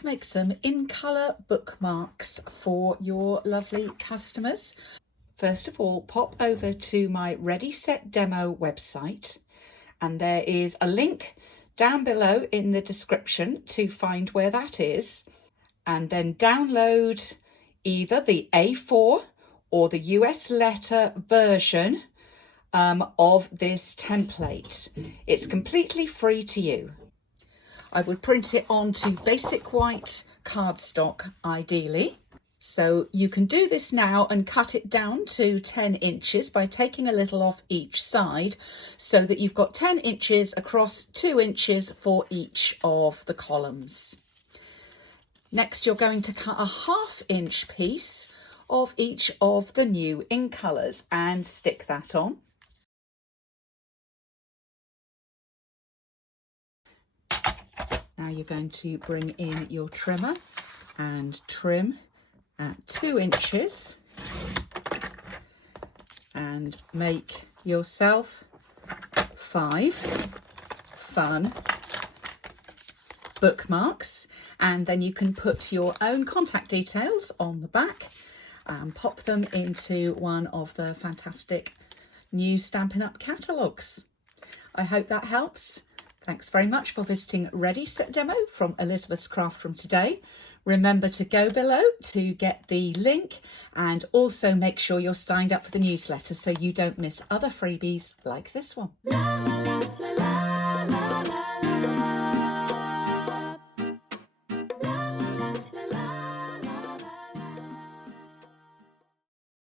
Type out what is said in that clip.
to make some in-colour bookmarks for your lovely customers. First of all, pop over to my Ready Set Demo website, and there is a link down below in the description to find where that is, and then download either the A4 or the US letter version of this template. It's completely free to you. I would print it onto basic white cardstock ideally. So you can do this now and cut it down to 10 inches by taking a little off each side so that you've got 10 inches across 2 inches for each of the columns. Next, you're going to cut a 1/2 inch piece of each of the new In-Colors and stick that on. Now you're going to bring in your trimmer and trim at 2 inches and make yourself 5 fun bookmarks, and then you can put your own contact details on the back and pop them into one of the fantastic new Stampin' Up catalogues. I hope that helps. Thanks very much for visiting Ready Set Demo from Elizabeth's Craft Room today. Remember to go below to get the link, and also make sure you're signed up for the newsletter so you don't miss other freebies like this one.